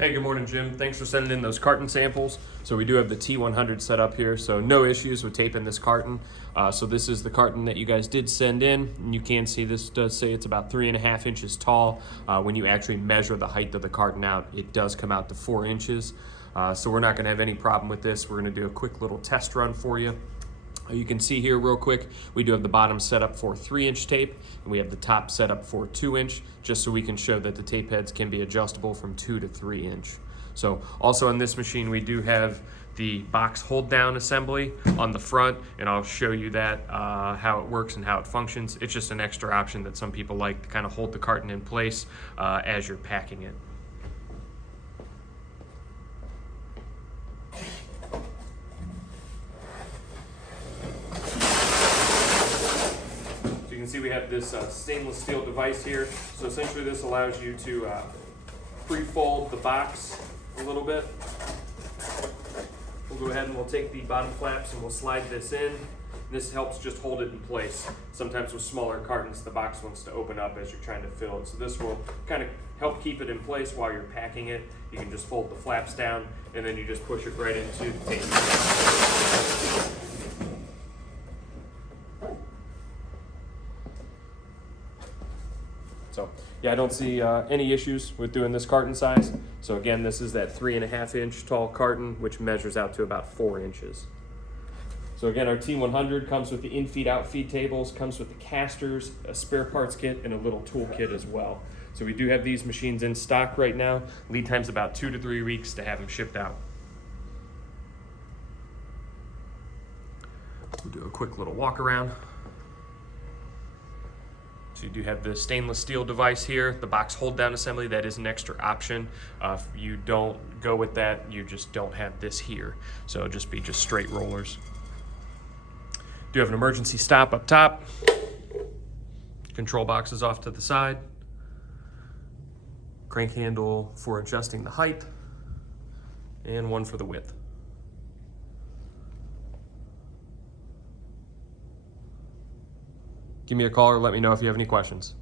Hey, good morning, Jim. Thanks for sending in those carton samples. So we do have the T100 set up here, so no issues with taping this carton. So this is the carton that you guys did send in, and you can see this does say it's about 3.5 inches tall. When you actually measure the height of the carton out, it does come out to 4 inches. So we're not gonna have any problem with this. We're gonna do a quick little test run for you. You can see here real quick, we do have the bottom set up for 3-inch tape, and we have the top set up for 2-inch, just so we can show that the tape heads can be adjustable from 2 to 3-inch. So also on this machine, we do have the box hold down assembly on the front, and I'll show you that, how it works and how it functions. It's just an extra option that some people like to kind of hold the carton in place as you're packing it. You can see we have this stainless steel device here. So essentially this allows you to pre-fold the box a little bit. We'll go ahead and we'll take the bottom flaps and we'll slide this in. This helps just hold it in place. Sometimes with smaller cartons, the box wants to open up as you're trying to fill it. So this will kind of help keep it in place while you're packing it. You can just fold the flaps down and then you just push it right into the tape. So yeah, I don't see any issues with doing this carton size. So again, this is that 3.5 inch tall carton, which measures out to about 4 inches. So again, our T100 comes with the in-feed, out-feed tables, comes with the casters, a spare parts kit, and a little tool kit as well. So we do have these machines in stock right now. Lead time's about 2 to 3 weeks to have them shipped out. We'll do a quick little walk around. So you do have the stainless steel device here, the box hold down assembly. That is an extra option. If you don't go with that, you just don't have this here. So it'll just be just straight rollers. Do have an emergency stop up top. Control boxes off to the side. Crank handle for adjusting the height, and one for the width. Give me a call or let me know if you have any questions.